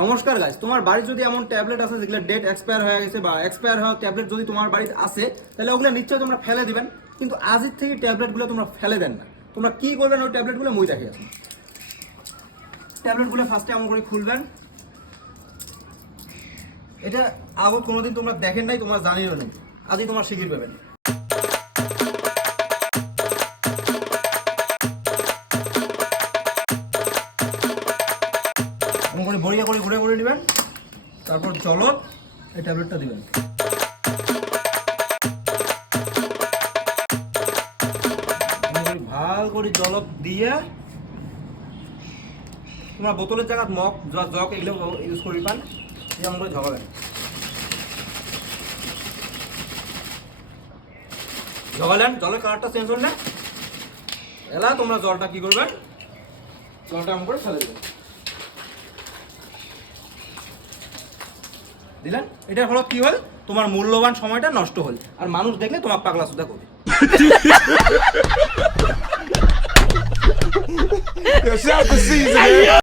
নমস্কার গাইস, তোমার বাড়ি যদি এমন ট্যাবলেট আছে যেগুলো ডেট এক্সপায়ার হয়ে গেছে বা এক্সপায়ার হওয়া ট্যাবলেট যদি তোমার বাড়িতে আছে, তাহলে ওগুলো নিশ্চয়ই তোমরা ফেলে দিবেন। কিন্তু আজের থেকে ট্যাবলেটগুলো তোমরা ফেলে দেন না। তোমরা কি করবেন, ওই ট্যাবলেটগুলো মই দেখে আসুন। ট্যাবলেটগুলো ফার্স্টে এমন করে খুলবেন। এটা আগে কোনোদিন তোমরা দেখেন নাই, তোমরা জানিও না, আজই তোমার শিখির পাবেন। এমন করে বড়িয়া করে ঘুরে ঘুরে নেবেন, তারপর জলত এই ট্যাবলেটটা দিবেন। ভাল করে জলত দিয়ে তোমার বোতলের জায়গা মগ জগ এগুলো ইউজ করি পান, যেমন করে ঝগাবেন। ঝগালেন, জলের কালারটা চেঞ্জ হল না, এলা তোমরা জলটা কি করবেন, জলটা এমন করে ফেলে দেবেন। দিলেন, এটা হলো কি হল, তোমার মূল্যবান সময়টা নষ্ট হল, আর মানুষ দেখলে তোমার পাগলা সুদা করবে। Yo, shout out to Caesar.